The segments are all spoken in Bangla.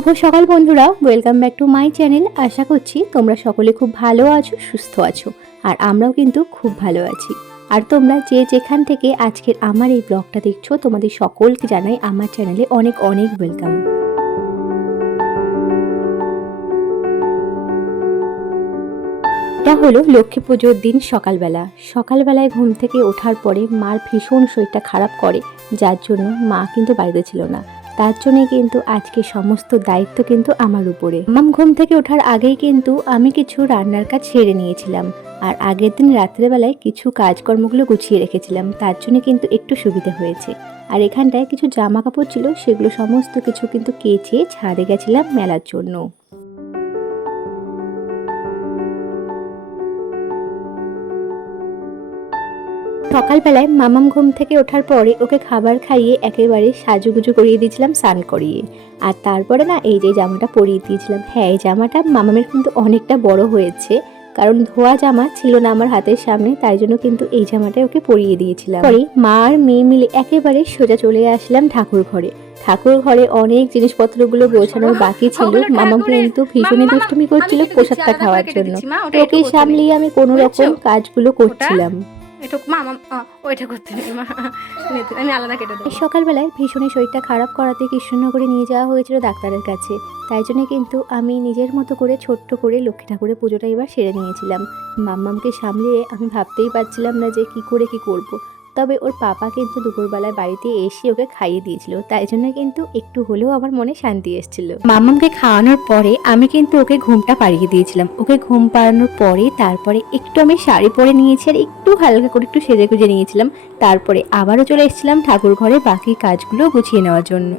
শুভ সকাল বন্ধুরা, welcome back to my channel. আশা করছি তোমরা সকলে খুব ভালো আছো, সুস্থ আছো, আর আমরাও কিন্তু খুব ভালো আছি। আর তোমরা যে যেখান থেকে আজকের আমার এই ব্লগটা দেখছো, তোমাদের সকলকে জানাই আমার চ্যানেলে অনেক অনেক ওয়েলকাম। এটা হলো লক্ষ্মী পুজোর দিন সকালবেলায় ঘুম থেকে ওঠার পরে মার ভীষণ শরীরটা খারাপ করে, যার জন্য মা কিন্তু বাড়িতে ছিল না। তার জন্যই কিন্তু আজকে সমস্ত দায়িত্ব কিন্তু আমার উপরে। মাম ঘুম থেকে ওঠার আগেই কিন্তু আমি কিছু রান্নার কাজ সেরে নিয়েছিলাম, আর আগের দিন রাত্রেবেলায় কিছু কাজকর্মগুলো গুছিয়ে রেখেছিলাম, তার জন্য কিন্তু একটু সুবিধা হয়েছে। আর এখানটায় কিছু জামা কাপড় ছিল, সেগুলো সমস্ত কিছু কিন্তু কেচে ছাদে গেছিলাম মেলার জন্য। সকালবেলায় মামাম ঘুম থেকে ওঠার পরে ওকে খাবার খাইয়ে একেবারে সাজুগুজু করিয়ে দিয়েছিলাম, স্নান করিয়ে। আর তারপরে না এই যে জামাটা পরিয়ে দিয়েছিলাম। হ্যাঁ, এই জামাটা মামামের কিন্তু অনেকটা বড় হয়েছে, কারণ ধোয়া জামা ছিল না আমার হাতের সামনে, তাই জন্য কিন্তু এই জামাটাই ওকে পরিয়ে দিয়েছিলাম। পরে মা আর মেয়ে মিলে একেবারে সোজা চলে আসলাম ঠাকুর ঘরে অনেক জিনিসপত্রগুলো গোছানোর বাকি ছিল। মামাম কিন্তু ভীষণই দুষ্টুমি করছিল প্রসাদটা খাওয়ার জন্য, ওকে সামলিয়ে আমি কোনো রকম কাজগুলো করছিলাম। সকালবেলায় ভীষণই শরীরটা খারাপ করাতে কৃষ্ণনগরে নিয়ে যাওয়া হয়েছিল ডাক্তারের কাছে। তাই জন্য কিন্তু আমি নিজের মতো করে ছোট্ট করে লক্ষ্মী ঠাকুরের পুজোটা এবার সেরে নিয়েছিলাম। মাম্মামকে সামলিয়ে আমি ভাবতেই পারছিলাম না যে কি করে কি করব। তবে ওর পাপা কিন্তু দুপুরবেলায় বাড়িতে এসে ওকে খাইয়ে দিয়েছিল, তাই জন্য কিন্তু একটু হলেও আমার মনে শান্তি এসেছিল। মাম্মামকে খাওয়ানোর পরে আমি কিন্তু ওকে ঘুমটা পাড়িয়ে দিয়েছিলাম। ওকে ঘুম পাড়ানোর পরে তারপরে একটু আমি শাড়ি পরে নিয়েছি আর একটু হালকা করে একটু সেজে গুজে নিয়েছিলাম। তারপরে আবারও চলে এসেছিলাম ঠাকুর ঘরে বাকি কাজগুলো গুছিয়ে নেওয়ার জন্য।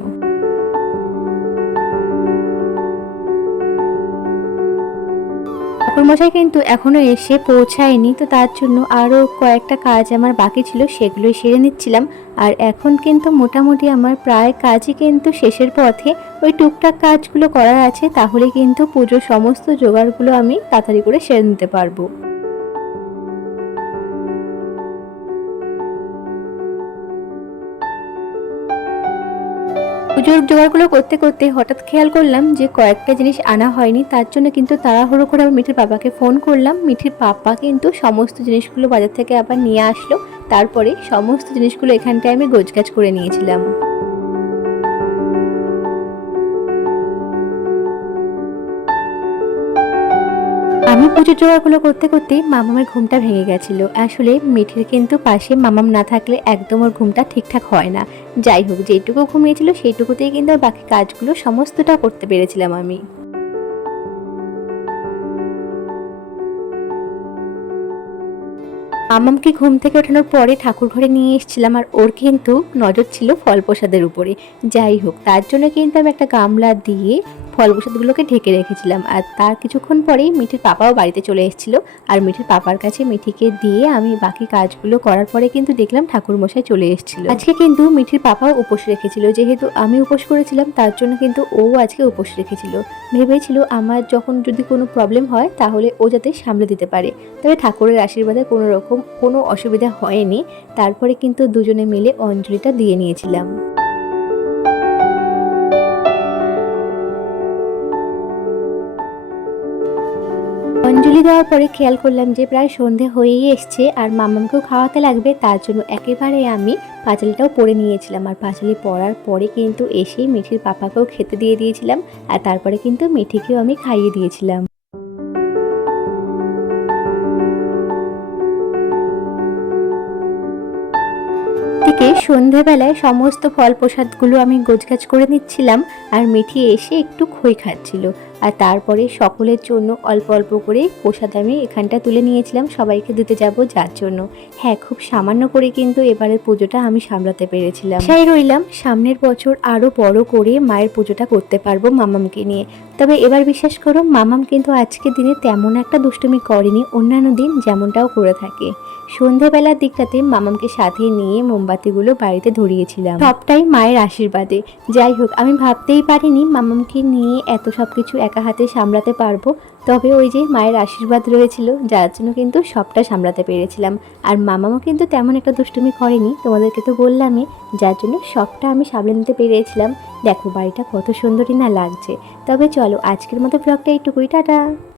ঠাকুরমশাই কিন্তু এখনো এসে পৌঁছায়নি, তো তার জন্য আরও কয়েকটা কাজ আমার বাকি ছিল, সেগুলোই সেরে নিচ্ছিলাম। আর এখন কিন্তু মোটামুটি আমার প্রায় কাজই কিন্তু শেষের পথে। ওই টুকটাক কাজগুলো করার আছে, তাহলে কিন্তু পুজোর সমস্ত জোগাড়গুলো আমি তাড়াতাড়ি করে সেরে নিতে পারবো। পুজোর জোগাড়গুলো করতে করতে হঠাৎ খেয়াল করলাম যে কয়েকটা জিনিস আনা হয়নি, তার জন্য কিন্তু তাড়াহুড়ো করে আমি মিঠির পাপাকে ফোন করলাম। মিঠির পাপা কিন্তু সমস্ত জিনিসগুলো বাজার থেকে আবার নিয়ে আসলো। তারপরে সমস্ত জিনিসগুলো এখানটায় আমি গোছগাছ করে নিয়েছিলাম। আমি পুজোর জোগাড়গুলো করতে করতে মামামের ঘুমটা ভেঙে গেছিল। আসলে মিঠির কিন্তু পাশে মামাম না থাকলে একদম ওর ঘুমটা ঠিকঠাক হয় না। যাই হোক, যেটুকু ঘুমিয়েছিল সেইটুকুতেই কিন্তু আর বাকি কাজগুলো সমস্তটা করতে পেরেছিলাম আমি। মামামকে ঘুম থেকে ওঠানোর পরে ঠাকুর ঘরে নিয়ে এসেছিলাম, আর ওর কিন্তু নজর ছিল ফল প্রসাদের উপরে। যাই হোক, তার জন্য কিন্তু আমি একটা গামলা দিয়ে ফল প্রসাদগুলোকে ঢেকে রেখেছিলাম। আর তার কিছুক্ষণ পরেই মিঠির পাপাও বাড়িতে চলে এসেছিল, আর মিঠির পাপার কাছে মিঠিকে দিয়ে আমি বাকি কাজগুলো করার পরে কিন্তু দেখলাম ঠাকুর মশাই চলে এসেছিল। আজকে কিন্তু মিঠির পাপাও উপোস রেখেছিল, যেহেতু আমি উপোস করেছিলাম তার জন্য কিন্তু ও আজকে উপোস রেখেছিল। ভেবেছিল আমার যখন যদি কোনো প্রবলেম হয় তাহলে ও যাতে সামলে দিতে পারে। তবে ঠাকুরের আশীর্বাদে কোনো রকম কোনো অসুবিধা হয়নি। তারপরে কিন্তু দুজনে মিলে অঞ্জলিটা দিয়ে নিয়েছিলাম। অঞ্জলি দেওয়ার পরে খেয়াল করলাম যে প্রায় সন্ধে হয়েই এসছে, আর মামামকেও খাওয়াতে লাগবে, তার জন্য একেবারে আমি পাঁচালিটাও পরে নিয়েছিলাম। আর পাঁচালি পরার পরে কিন্তু এসেই মিঠির পাপাকেও খেতে দিয়ে দিয়েছিলাম, আর তারপরে কিন্তু মিঠিকেও আমি খাইয়ে দিয়েছিলাম। থেকে সন্ধেবেলায় সমস্ত ফল প্রসাদগুলো আমি গোছগাছ করে নিচ্ছিলাম, আর মিঠি এসে একটু খই খাচ্ছিল। আর তারপরে সকলের জন্য অল্প অল্প করে প্রসাদ আমি এখানটা তুলে নিয়েছিলাম, সবাইকে দিতে যাব যার জন্য। হ্যাঁ, খুব সামান্য করে কিন্তু এবারের পুজোটা আমি সামলাতে পেরেছিলাম। সেই রইলাম সামনের বছর আরো বড় করে মায়ের পুজোটা করতে পারবো মামামকে নিয়ে। তবে এবার বিশ্বাস করো, মামাম কিন্তু আজকের দিনে তেমন একটা দুষ্টুমি করেনি, অন্যান্য দিন যেমনটাও করে থাকে। সন্ধেবেলার দিকটাতে মামামকে সাথে নিয়ে মোমবাতিগুলো বাড়িতে ধরিয়েছিলাম, সবটাই মায়ের আশীর্বাদে। যাই হোক, আমি ভাবতেই পারিনি মামামকে নিয়ে এত সব কিছু একা হাতে সামলাতে পারবো। তবে ওই যে মায়ের আশীর্বাদ রয়েছিল, যার জন্য কিন্তু সবটা সামলাতে পেরেছিলাম। আর মামামও কিন্তু তেমন একটা দুষ্টুমি করেনি, তোমাদেরকে তো বললামই, যার জন্য সবটা আমি সামলে নিতে পেরেছিলাম। দেখো বাড়িটা কত সুন্দরই না লাগছে। তবে চলো আজকের মতো ব্লগটা এইটুকুই, টাটা।